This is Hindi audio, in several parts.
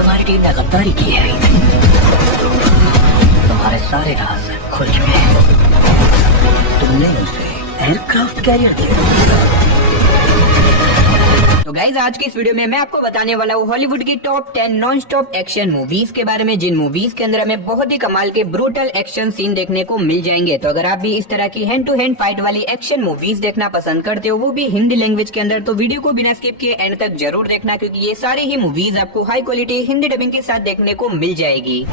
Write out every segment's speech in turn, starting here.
तुम्हारी टीम ने गद्दारी की है। तुम्हारे सारे राज खुल चुके हैं। तुमने उसे एयरक्राफ्ट कैरियर दिया। तो गाइज आज की इस वीडियो में मैं आपको बताने वाला हूँ हॉलीवुड की top 10 non stop action movies के बारे में, जिन मूवीज के अंदर हमें बहुत ही कमाल के ब्रूटल एक्शन सीन देखने को मिल जाएंगे। तो अगर आप भी इस तरह की हैंड टू हैंड फाइट वाली एक्शन मूवीज देखना पसंद करते हो, वो भी हिंदी लैंग्वेज के अंदर, तो वीडियो को बिना स्किप किए एंड तक जरूर देखना, क्योंकि ये सारी ही मूवीज आपको हाई क्वालिटी हिंदी डबिंग के साथ देखने को मिल जाएगी।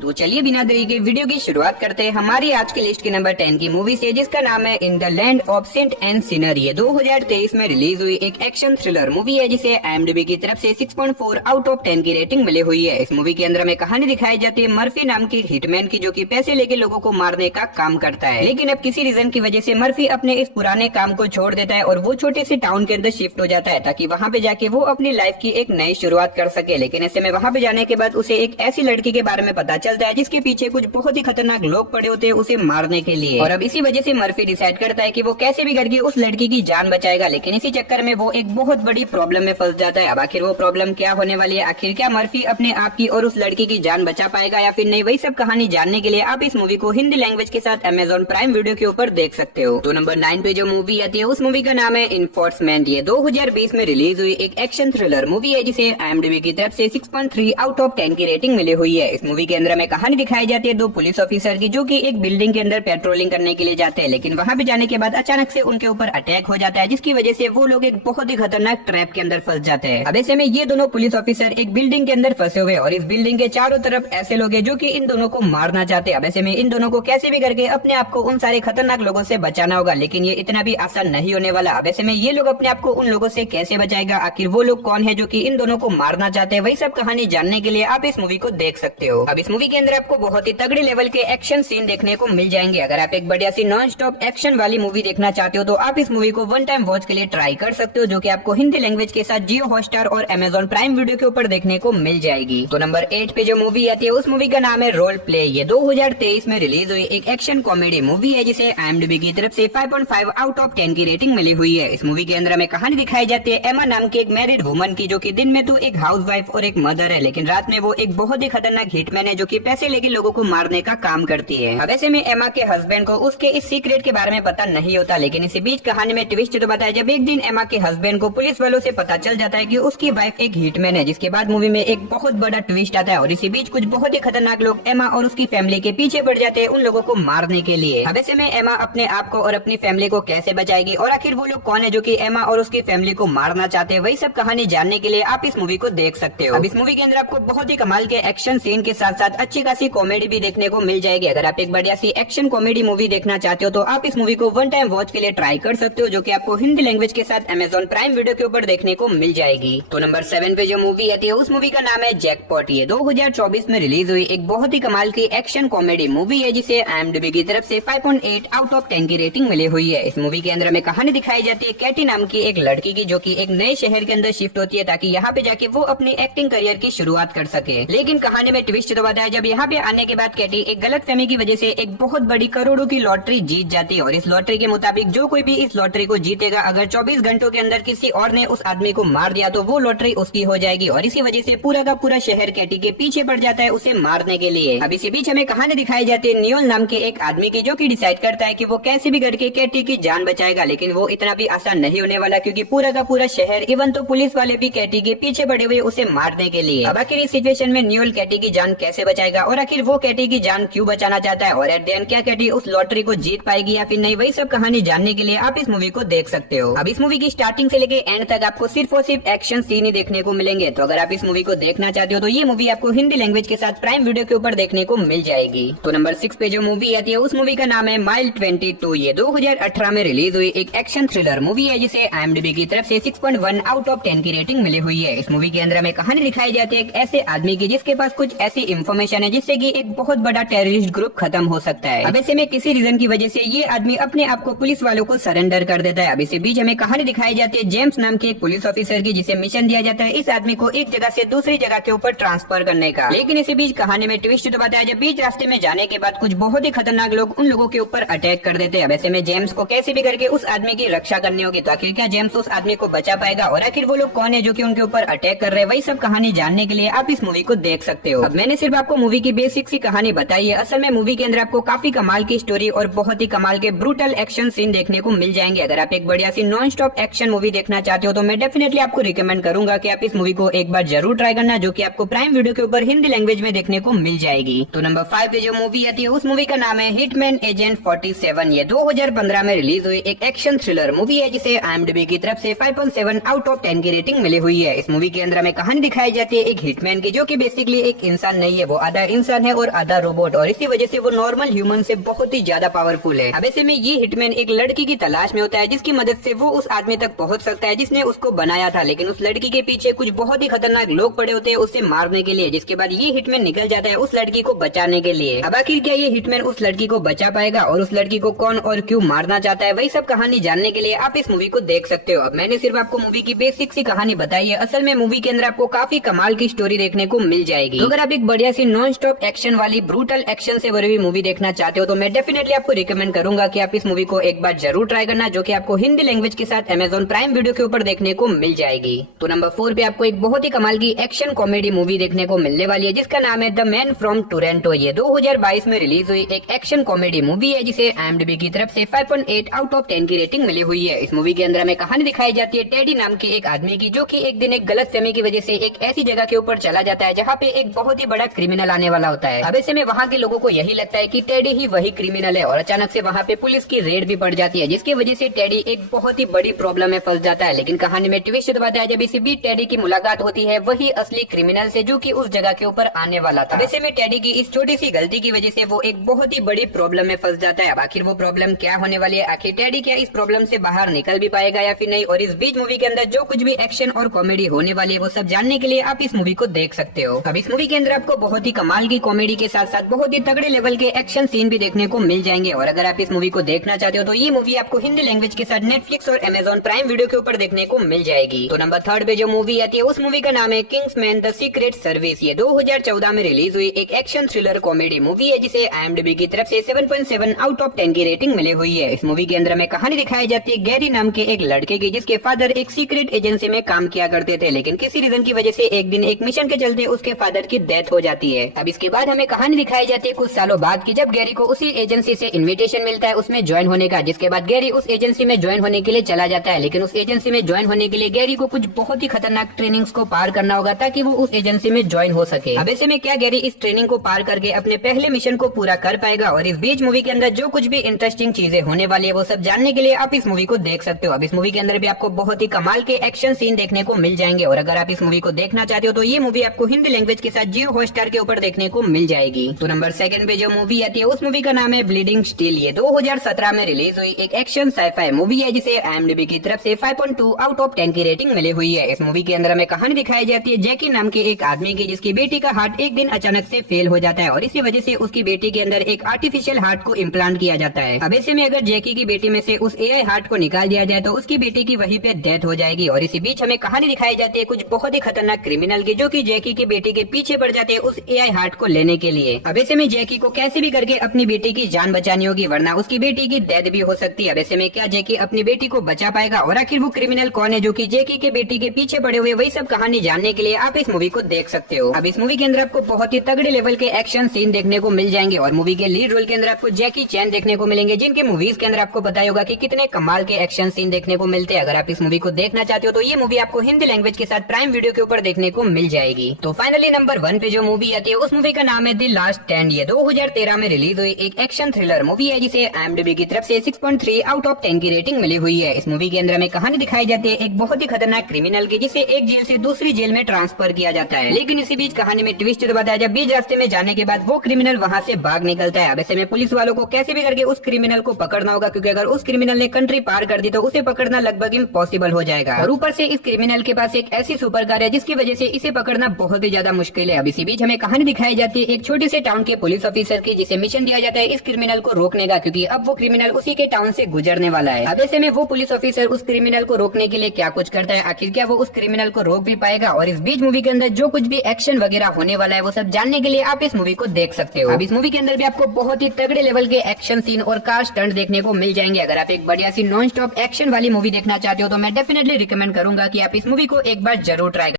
तो चलिए बिना देरी के वीडियो की शुरुआत करते हैं हमारी आज की लिस्ट की नंबर 10 की मूवी से, जिसका नाम है in the land of saint and sinner. ये 2023 में रिलीज हुई एक एक्शन थ्रिलर मूवी है, जिसे IMDb की तरफ से 6.4 आउट ऑफ 10 की रेटिंग मिली हुई है। इस मूवी के अंदर हमें कहानी दिखाई जाती है मर्फी नाम की हिटमैन की, जो कि पैसे लेके लोगों को मारने का काम करता है। लेकिन अब किसी रीजन की वजह से मर्फी अपने इस पुराने काम को छोड़ देता है और वो छोटे से टाउन के अंदर शिफ्ट हो जाता है, ताकि वहाँ पे जाके वो अपनी लाइफ की एक नई शुरुआत कर सके। लेकिन ऐसे में वहाँ पे जाने के बाद उसे एक ऐसी लड़की के बारे में पता चलता है जिसके पीछे कुछ बहुत ही खतरनाक लोग पड़े होते हैं उसे मारने के लिए। और अब इसी वजह से मर्फी डिसाइड करता है कि वो कैसे भी करके उस लड़की की जान बचाएगा। लेकिन इसी चक्कर में वो एक बहुत बड़ी प्रॉब्लम में फंस जाता है। अब आखिर वो प्रॉब्लम क्या होने वाली है, आखिर क्या मर्फी अपने आप की और उस लड़की की जान बचा पाएगा या फिर नहीं, वही सब कहानी जानने के लिए आप इस मूवी को हिंदी लैंग्वेज के साथ Amazon प्राइम वीडियो के ऊपर देख सकते हो। तो नंबर 9 पे जो मूवी आती है उस मूवी का नाम है इन्फोर्समेंट। ये 2020 में रिलीज हुई एक एक्शन थ्रिलर मूवी है, जिसे IMDb की तरफ से 6.3 आउट ऑफ 10 की रेटिंग मिली हुई है। इस मूवी के अंदर हमें कहानी दिखाई जाती है दो पुलिस ऑफिसर की, जो कि एक बिल्डिंग के अंदर पेट्रोलिंग करने के लिए जाते हैं। लेकिन वहां पे जाने के बाद अचानक से उनके ऊपर अटैक हो जाता है, जिसकी वजह से वो लोग एक बहुत ही खतरनाक ट्रैप के अंदर फंस जाते हैं। अब ऐसे में ये दोनों पुलिस ऑफिसर एक बिल्डिंग के अंदर फंसे हुए और इस बिल्डिंग के चारों तरफ ऐसे लोग हैं जो कि इन दोनों को मारना चाहते हैं। अब ऐसे में इन दोनों को कैसे भी करके अपने आप को उन सारे खतरनाक लोगों से बचाना होगा, लेकिन ये इतना भी आसान नहीं होने वाला। अब ऐसे में ये लोग अपने आप को उन लोगों से कैसे बचाएगा, आखिर वो लोग कौन है जो कि इन दोनों को मारना चाहते हैं, वही सब कहानी जानने के लिए आप इस मूवी को देख सकते हो। अब इस मूवी के अंदर आपको बहुत ही तगड़े लेवल के एक्शन सीन देखने को मिल जाएंगे। अगर आप एक बढ़िया सी नॉन स्टॉप एक्शन वाली मूवी देखना चाहते हो तो आप इस मूवी को वन टाइम वॉच के लिए ट्राई कर सकते हो, जो कि आपको हिंदी लैंग्वेज के साथ जियो हॉटस्टार और Amazon प्राइम वीडियो के ऊपर देखने को मिल जाएगी। तो नंबर 8 पे जो मूवी आती है उस मूवी का नाम है रोल प्ले। ये 2023 में रिलीज हुई एक एक्शन कॉमेडी मूवी है, जिसे IMDb की तरफ से 5.5 आउट ऑफ 10 की रेटिंग मिली हुई है। इस मूवी के अंदर हमें कहानी दिखाई जाती है एमा नाम की एक मैरिड वुमन की, जो कि दिन में तो एक हाउसवाइफ और एक मदर है, लेकिन रात में वो एक बहुत ही खतरनाक हिटमैन है, जो कि पैसे लेके लोगों को मारने का काम करती है। अब ऐसे में एमा के हस्बैंड को उसके इस सीक्रेट के बारे में पता नहीं होता। लेकिन इसी बीच कहानी में ट्विस्ट तो बताया जब एक दिन एमा के हस्बैंड को पुलिस वालों से पता चल जाता है कि उसकी वाइफ एक हिटमैन है, जिसके बाद मूवी में एक बहुत बड़ा ट्विस्ट आता है और इसी बीच कुछ बहुत ही खतरनाक लोग एमा और उसकी फैमिली के पीछे पड़ जाते हैं उन लोगों को मारने के लिए। अब ऐसे में एमा अपने आप को और अपनी फैमिली को कैसे बचाएगी और आखिर वो लोग कौन है जो कि एमा और उसकी फैमिली को मारना चाहते हैं, वही सब कहानी जानने के लिए आप इस मूवी को देख सकते हो। अब इस मूवी के अंदर आपको बहुत ही कमाल के एक्शन सीन के साथ साथ अच्छी खासी कॉमेडी भी देखने को मिल जाएगी। अगर आप एक बढ़िया सी एक्शन कॉमेडी मूवी देखना चाहते हो तो आप इस मूवी को वन टाइम वॉच के लिए ट्राई कर सकते हो, जो कि आपको हिंदी लैंग्वेज के साथ Amazon प्राइम वीडियो के ऊपर देखने को मिल जाएगी। तो नंबर 7 पे जो मूवी आती है उस मूवी का नाम है जैकपॉट। ये 2024 में रिलीज हुई एक बहुत ही कमाल की एक्शन कॉमेडी मूवी है, जिसे IMDb की तरफ से 5.8 आउट ऑफ 10 की रेटिंग मिली हुई है। इस मूवी के अंदर हमें कहानी दिखाई जाती है कैटी नाम की एक लड़की की, जो कि एक नए शहर के अंदर शिफ्ट होती है ताकि यहाँ पे जाके वो अपनी एक्टिंग करियर की शुरुआत कर सके। लेकिन कहानी में ट्विस्ट तो बताया जब यहाँ पे आने के बाद कैटी एक गलत फहमी की वजह से एक बहुत बड़ी करोड़ों की लॉटरी जीत जाती है और इस लॉटरी के मुताबिक जो कोई भी इस लॉटरी को जीतेगा, अगर 24 घंटों के अंदर किसी और ने उस आदमी को मार दिया तो वो लॉटरी उसकी हो जाएगी। और इसी वजह से पूरा का पूरा शहर कैटी के पीछे पड़ जाता है उसे मारने के लिए। अब इसी बीच हमें कहानी दिखाई जाती है नियोल नाम के एक आदमी की, जो कि डिसाइड करता है कि वो कैसे भी करके कैटी की जान बचाएगा। लेकिन वो इतना भी आसान नहीं होने वाला, क्योंकि पूरा का पूरा शहर इवन तो पुलिस वाले भी कैटी के पीछे पड़े हुए उसे मारने के लिए। अब आखिर इस सिचुएशन में नियोल कैटी की जान कैसे बचाएगा और आखिर वो कैटी की जान क्यों बचाना चाहता है और एट द एंड क्या कैटी उस लॉटरी को जीत पाएगी या फिर नहीं, वही सब कहानी जानने के लिए आप इस मूवी को देख सकते हो। अब इस मूवी की स्टार्टिंग से लेके एंड तक आपको सिर्फ और सिर्फ एक्शन सीन ही देखने को मिलेंगे। तो अगर आप इस मूवी को देखना चाहते हो तो ये मूवी आपको हिंदी लैंग्वेज के साथ प्राइम वीडियो के ऊपर देखने को मिल जाएगी। तो नंबर 6 पे जो मूवी आती है उस मूवी का नाम है माइल 22। ये 2018 में रिलीज हुई एक एक्शन थ्रिलर मूवी है, जिसे IMDb की तरफ से 6.1 आउट ऑफ 10 की रेटिंग मिली हुई है। इस मूवी के अंदर हमें कहानी दिखाई जाती है एक ऐसे आदमी की जिसके पास कुछ ऐसी इन्फॉर्मेशन है जिससे कि एक बहुत बड़ा टेररिस्ट ग्रुप खत्म हो सकता है। अब ऐसे में किसी रीजन की वजह से ये आदमी अपने आप को पुलिस वालों को सरेंडर कर देता है। अब इसी बीच हमें कहानी दिखाई जाती है जेम्स नाम के एक पुलिस ऑफिसर की, जिसे मिशन दिया जाता है इस आदमी को एक जगह से दूसरी जगह के ऊपर ट्रांसफर करने का। लेकिन इसी बीच कहानी में ट्विस्ट तो बताया, जब बीच रास्ते में जाने के बाद कुछ बहुत ही खतरनाक लोग उन लोगों के ऊपर अटैक कर देते हैं। अब ऐसे में जेम्स को कैसे भी करके उस आदमी की रक्षा करनी होगी। तो आखिर क्या जेम्स उस आदमी को बचा पाएगा और आखिर वो लोग कौन है जो कि उनके ऊपर अटैक कर रहे हैं, वही सब कहानी जानने के लिए आप इस मूवी को देख सकते हो। अब मैंने सिर्फ आपको मूवी की बेसिक सी कहानी बताई है। असल में मूवी के अंदर आपको काफी कमाल की स्टोरी और बहुत ही कमाल के ब्रूटल एक्शन सीन देखने को मिल जाएंगे। अगर आप एक बढ़िया सी नॉन स्टॉप एक्शन मूवी देखना चाहते हो तो मैं डेफिनेटली आपको रिकमेंड करूंगा कि आप इस मूवी को एक बार जरूर ट्राई करना, जो कि आपको प्राइम वीडियो के ऊपर हिंदी लैंग्वेज में देखने को मिल जाएगी। तो नंबर 5 पे जो मूवी आती है उस मूवी का नाम है हिटमैन एजेंट 47। ये 2015 में रिलीज हुई एक एक्शन थ्रिलर मूवी है जिसे IMDb की तरफ से 5.7 आउट ऑफ 10 की रेटिंग मिली हुई है। इस मूवी के अंदर हमें कहानी दिखाई जाती है एक हिटमैन की, जो कि बेसिकली एक इंसान नहीं है, वो आधा इंसान है और आधा रोबोट, और इसी वजह से वो नॉर्मल ह्यूमन से बहुत ही ज्यादा पावरफुल है। अब ऐसे में ये हिटमैन एक लड़की की तलाश में होता है जिसकी मदद से वो उस आदमी तक पहुंच सकता है जिसने उसको बनाया था। लेकिन उस लड़की के पीछे कुछ बहुत ही खतरनाक लोग पड़े होते हैं उसे मारने के लिए, जिसके बाद ये हिटमैन निकल जाता है उस लड़की को बचाने के लिए। अब आखिर क्या ये हिटमैन उस लड़की को बचा पाएगा और उस लड़की को कौन और क्यों मारना चाहता है, वही सब कहानी जानने के लिए आप इस मूवी को देख सकते हो। अब मैंने सिर्फ आपको मूवी की बेसिक सी कहानी बताई है। असल में मूवी के अंदर आपको काफी कमाल की स्टोरी देखने को मिल जाएगी। तो अगर आप एक बढ़िया सी नॉन स्टॉप एक्शन वाली ब्रूटल एक्शन से भरी हुई मूवी देखना चाहते हो तो मैं डेफिनेटली आपको रिकमेंड करूंगा कि आप इस मूवी को एक बार जरूर ट्राई करना, जो कि आपको हिंदी लैंग्वेज के साथ Amazon प्राइम वीडियो के ऊपर देखने को मिल जाएगी। तो नंबर 4 पे आपको एक बहुत ही कमाल की एक्शन कॉमेडी मूवी देखने को मिलने वाली है जिसका नाम है द मैन फ्रॉम टोरंटो। ये 2022 में रिलीज हुई एक एक्शन कॉमेडी मूवी है जिसे IMDb की तरफ से 5.8 आउट ऑफ 10 की रेटिंग मिली हुई है। इस मूवी के अंदर हमें कहानी दिखाई जाती है टेडी नाम के एक आदमी की, जो कि एक दिन एक गलत फहमी की वजह से एक ऐसी जगह के ऊपर चला जाता है जहाँ पे एक बहुत ही बड़ा क्रिमिनल आने वाला होता है। अब ऐसे में वहाँ के लोगों को यही लगता है कि टेडी ही वही क्रिमिनल है और अचानक से वहाँ पे पुलिस की रेड भी पड़ जाती है, जिसकी वजह से टेडी एक बहुत ही बड़ी प्रॉब्लम में फंस जाता है। लेकिन कहानी में ट्विस्ट बताया, जब इसी बीच टेडी की मुलाकात होती है वही असली क्रिमिनल से जो कि उस जगह के ऊपर आने वाला था। वैसे में टेडी की इस छोटी सी गलती की वजह से वो एक बहुत ही बड़ी प्रॉब्लम में फंस जाता है। अब आखिर वो प्रॉब्लम क्या होने वाली है, आखिर टेडी क्या इस प्रॉब्लम से बाहर निकल भी पाएगा या फिर नहीं, और इस बीच मूवी के अंदर जो कुछ भी एक्शन और कॉमेडी होने वाली है वो सब जानने के लिए आप इस मूवी को देख सकते हो। अब इस मूवी के अंदर आपको बहुत ही कमाल की कॉमेडी के साथ साथ बहुत ही तगड़े लेवल के एक्शन सीन भी देखने को मिल जाएंगे। और अगर आप इस मूवी को देखना चाहते हो तो ये मूवी आपको हिंदी लैंग्वेज के साथ Netflix और Amazon प्राइम वीडियो के ऊपर देखने को मिल जाएगी। तो नंबर 3 पे जो मूवी आती है उस मूवी का नाम है किंग्समैन द सीक्रेट सर्विस। ये 2014 में रिलीज हुई एक एक्शन थ्रिलर कॉमेडी मूवी है जिसे IMDb की तरफ से 7.7 आउट ऑफ 10 की रेटिंग मिली हुई है। इस मूवी के अंदर हमें कहानी दिखाई जाती है गैरी नाम के एक लड़के की, जिसके फादर एक सीक्रेट एजेंसी में काम किया करते थे, लेकिन किसी रीजन की वजह से एक दिन एक मिशन के चलते उसके फादर की डेथ हो जाती है। अब इसके बाद हमें कहानी दिखाई जाती है कुछ सालों बाद की, जब गैरी को उसी एजेंसी से इन्विटेशन मिलता है उसमें ज्वाइन होने का, जिसके बाद गैरी उस एजेंसी में ज्वाइन होने के लिए चला जाता है। लेकिन उस एजेंसी में ज्वाइन होने के लिए गैरी को कुछ बहुत ही खतरनाक ट्रेनिंग्स को पार करना होगा ताकि वो उस एजेंसी में ज्वाइन हो सके। अब ऐसे में क्या गैरी इस ट्रेनिंग को पार करके अपने पहले मिशन को पूरा कर पाएगा, और इस बीच मूवी के अंदर जो कुछ भी इंटरेस्टिंग चीजें होने वाली है वो सब जानने के लिए आप इस मूवी को देख सकते हो। अब इस मूवी के अंदर भी आपको बहुत ही कमाल के एक्शन सीन देखने को मिल जाएंगे, और अगर आप इस मूवी को देखना चाहते हो तो ये मूवी आपको हिंदी लैंग्वेज के साथ जियो हॉटस्टार के ऊपर देखने को मिल जाएगी। तो नंबर 2 पे जो मूवी आती है उस मूवी का नाम है ब्लीडिंग स्टील। ये 2017 में रिलीज हुई एक एक्शन साइफाई मूवी है जिसे IMDb की तरफ से 5.2 आउट ऑफ 10 की रेटिंग मिली हुई है। इस मूवी के अंदर हमें कहानी दिखाई जाती है जैकी नाम के एक आदमी की, जिसकी बेटी का हार्ट एक दिन अचानक से फेल हो जाता है और इसी वजह से उसकी बेटी के अंदर एक आर्टिफिशियल हार्ट को इम्प्लांट किया जाता है। अब ऐसे में अगर जैकी की बेटी में से उस AI हार्ट को निकाल दिया जाए तो उसकी बेटी की वहीं पे डेथ हो जाएगी। और इसी बीच हमें कहानी दिखाई जाती है कुछ बहुत ही खतरनाक क्रिमिनल की, जो कि जैकी की बेटी के पीछे पड़ जाते हैं उस AI हार्ट को लेने के लिए। अब ऐसे में जैकी को कैसे भी करके अपनी बेटी की जान बचानी होगी, वरना उसकी बेटी की डेथ भी हो सकती है। अब ऐसे में क्या जैकी अपनी बेटी को बचा पाएगा, और आखिर वो क्रिमिनल कौन है जो कि जैकी के बेटी के पीछे पड़े हुए, वही सब कहानी जानने के लिए आप इस मूवी को देख सकते हो। अब इस मूवी के अंदर आपको बहुत ही तगड़े लेवल के एक्शन सीन देखने को मिल जाएंगे, और मूवी के लीड रोल के अंदर आपको जैकी चैन देखने को मिलेंगे, जिनके मूवीज के अंदर आपको पता होगा कि कितने कमाल के एक्शन सीन देखने को मिलते हैं। अगर आप इस मूवी को देखना चाहते हो तो ये मूवी आपको हिंदी लैंग्वेज के साथ प्राइम वीडियो के ऊपर देखने को मिल जाएगी। तो फाइनली नंबर 1 पे जो मूवी आती है उस मूवी का नाम है द लास्ट स्टैंड। ये 2013 में रिलीज हुई एक एक्शन थ्रिलर मूवी है जिसे IMDb की तरफ से 6.3 आउट ऑफ 10 की रेटिंग मिली हुई है। इस मूवी के अंदर हमें कहानी दिखाई जाती है एक बहुत ही खतरनाक क्रिमिनल की, जिसे एक जेल से दूसरी जेल में ट्रांसफर किया जाता है। लेकिन इसी बीच कहानी में ट्विस्ट तो बताया, जब बीच रास्ते में जाने के बाद वो क्रिमिनल वहाँ से भाग निकलता है। अब ऐसे में पुलिस वालों को कैसे भी करके उस क्रिमिनल को पकड़ना होगा, क्योंकि अगर उस क्रिमिनल ने कंट्री पार कर दी तो उसे पकड़ना लगभग इम्पॉसिबल हो जाएगा। और ऊपर से इस क्रिमिनल के पास एक ऐसी सुपर कार है जिसकी वजह से इसे पकड़ना बहुत ही ज्यादा मुश्किल है। अब इसी बीच हमें कहानी दिखाई जाती है एक छोटे से टाउन के पुलिस ऑफिसर की, जिसे मिशन दिया जाता है इस क्रिमिनल को रोकने का, क्योंकि अब वो क्रिमिनल उसी के टाउन से गुजरने वाला है। अब ऐसे में वो पुलिस ऑफिसर उस क्रिमिनल को रोकने के लिए क्या कुछ करता है, आखिर क्या वो उस क्रिमिनल को रोक भी पाएगा, और इस बीच मूवी के अंदर जो कुछ भी एक्शन वगैरह होने वाला है वो सब जानने के लिए आप इस मूवी को देख सकते हो। अब इस मूवी के अंदर भी आपको बहुत ही तगड़े लेवल के एक्शन सीन और कार स्टंट देखने को मिल जाएंगे। अगर आप एक बढ़िया सी नॉन स्टॉप एक्शन वाली मूवी देखना चाहते हो तो मैं डेफिनेटली रिकमेंड करूंगा कि आप इस मूवी को एक बार जरूर ट्राई